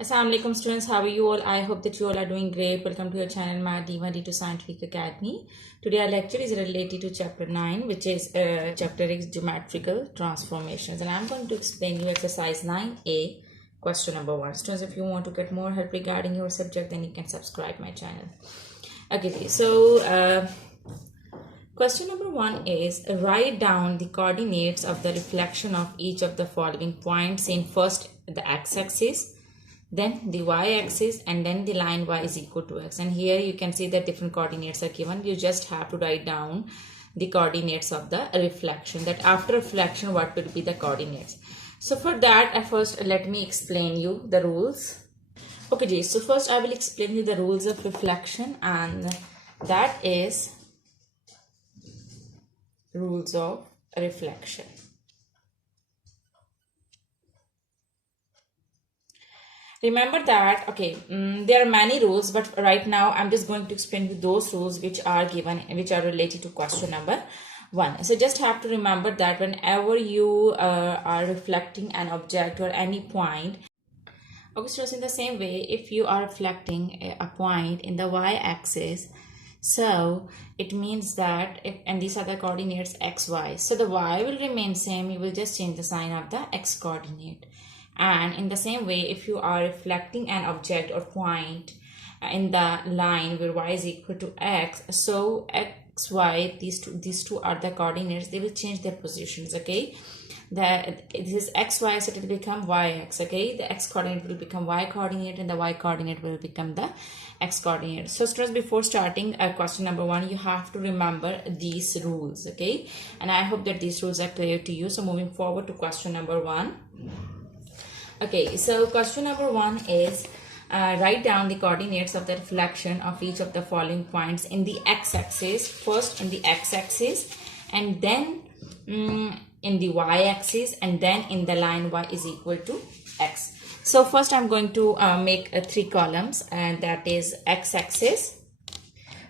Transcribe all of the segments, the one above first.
Assalamu alaikum students, how are you all? I hope that you all are doing great. Welcome to your channel, my D1D2 Scientific Academy. Today our lecture is related to chapter 9, which is chapter is Geometrical Transformations, and I'm going to explain you exercise 9A, question number 1. Students, if you want to get more help regarding your subject, then you can subscribe my channel. Okay, so question number 1 is write down the coordinates of the reflection of each of the following points in first the x-axis, then the y-axis, and then the line y is equal to x. And here you can see that different coordinates are given. You just have to write down the coordinates of the reflection, that after reflection what will be the coordinates. So for that, at first let me explain you the rules. Okay, so first I will explain you the rules of reflection, and that is rules of reflection. Remember that, there are many rules, but right now I'm just going to explain you those rules which are given, which are related to question number 1. So just have to remember that whenever you are reflecting an object or any point, okay, so in the same way, if you are reflecting a point in the y-axis, so it means that and these are the coordinates x, y, so the y will remain same. You will just change the sign of the x coordinate. And in the same way, if you are reflecting an object or point in the line where y is equal to x, so x, y, these two are the coordinates. They will change their positions. Okay, this is x, y, so it will become y, x. Okay, the x coordinate will become y coordinate, and the y coordinate will become the x coordinate. So students, before starting question number 1, you have to remember these rules. Okay, and I hope that these rules are clear to you. So moving forward to question number 1. Okay, so question number 1 is write down the coordinates of the reflection of each of the following points in the x-axis. First in the x-axis, and then in the y-axis, and then in the line y is equal to x. So first I'm going to make 3 columns, and that is x-axis,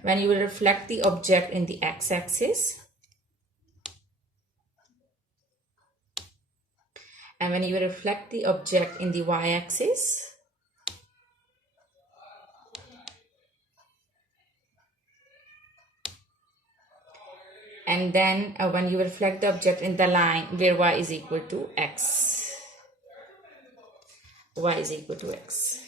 when you will reflect the object in the x-axis, and when you reflect the object in the y-axis, and then when you reflect the object in the line where y is equal to x. Y is equal to x.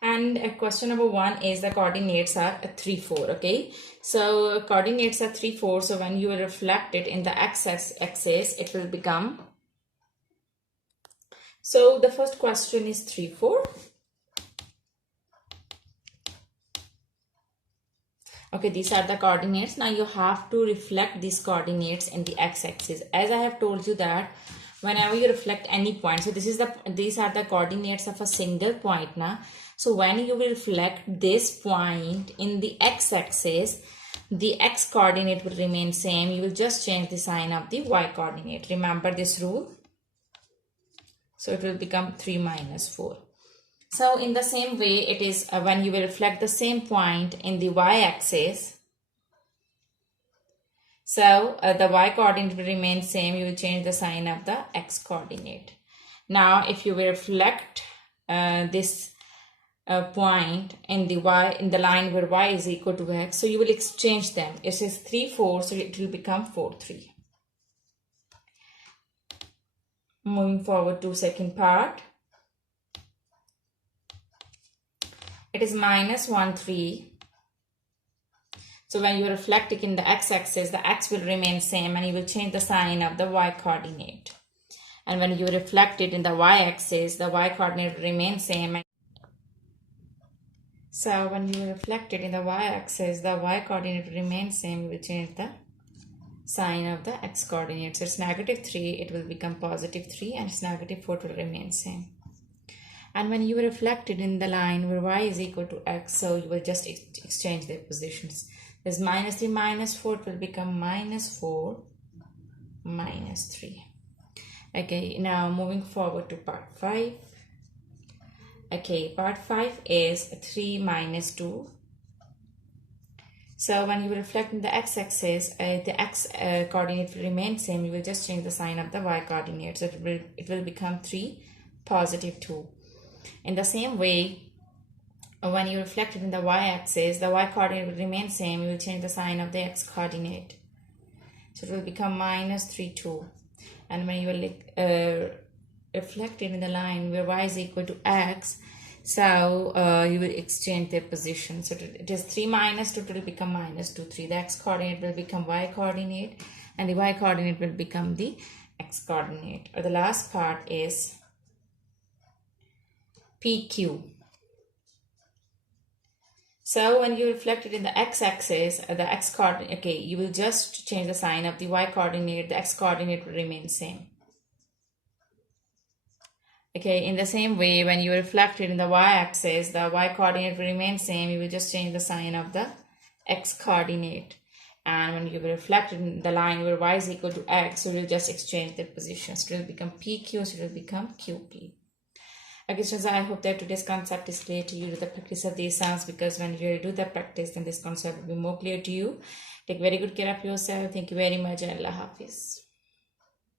And question number 1 is the coordinates are 3, 4. Okay, so coordinates are 3, 4. So when you reflect it in the x-axis, it will become. So the first question is 3, 4. Okay, these are the coordinates. Now you have to reflect these coordinates in the x-axis. As I have told you that whenever you reflect any point, so these are the coordinates of a single point now. So when you will reflect this point in the x-axis, the x coordinate will remain same. You will just change the sign of the y coordinate. Remember this rule. So it will become 3 minus 4. So in the same way, it is when you will reflect the same point in the y-axis. So the y coordinate will remain same. You will change the sign of the x coordinate. Now if you will reflect this point in the line where y is equal to x, so you will exchange them. It is 3, 4, so it will become 4, 3. Moving forward to second part. It is minus 1, 3. So when you reflect it in the x-axis, the x will remain same, and you will change the sign of the y coordinate. And when you reflect it in the y-axis, the y coordinate will remain same. So when you reflect it in the y-axis, the y coordinate will remain same. You will change the sign of the x coordinate. So it's negative 3, it will become positive 3, and it's negative 4, it will remain same. And when you reflect it in the line where y is equal to x, so you will just exchange their positions. There's minus 3 minus 4, it will become minus 4 minus 3. Okay, now moving forward to part 5. Okay, part 5 is 3 minus 2. So when you reflect in the x-axis, the x coordinate will remain same. You will just change the sign of the y coordinate. So it will become 3, positive 2. In the same way, when you reflect it in the y-axis, the y coordinate will remain same. You will change the sign of the x coordinate. So it will become minus 3, 2. And when you will reflect it in the line where y is equal to x, so you will exchange their position. So it is 3 minus 2, it will become minus 2, 3. The x coordinate will become y coordinate and the y coordinate will become the x coordinate. Or the last part is PQ. So when you reflect it in the x-axis, the x coordinate, okay, you will just change the sign of the y coordinate, the x coordinate will remain same. Okay, in the same way, when you reflect it in the y-axis, the y coordinate will remain same. You will just change the sign of the x coordinate. And when you reflect it in the line where y is equal to x, you will just exchange their positions. So it will become PQ, so it will become QP. Okay, students, I hope that today's concept is clear to you with the practice of these sounds, because when you do the practice, then this concept will be more clear to you. Take very good care of yourself. Thank you very much, and Allah Hafiz.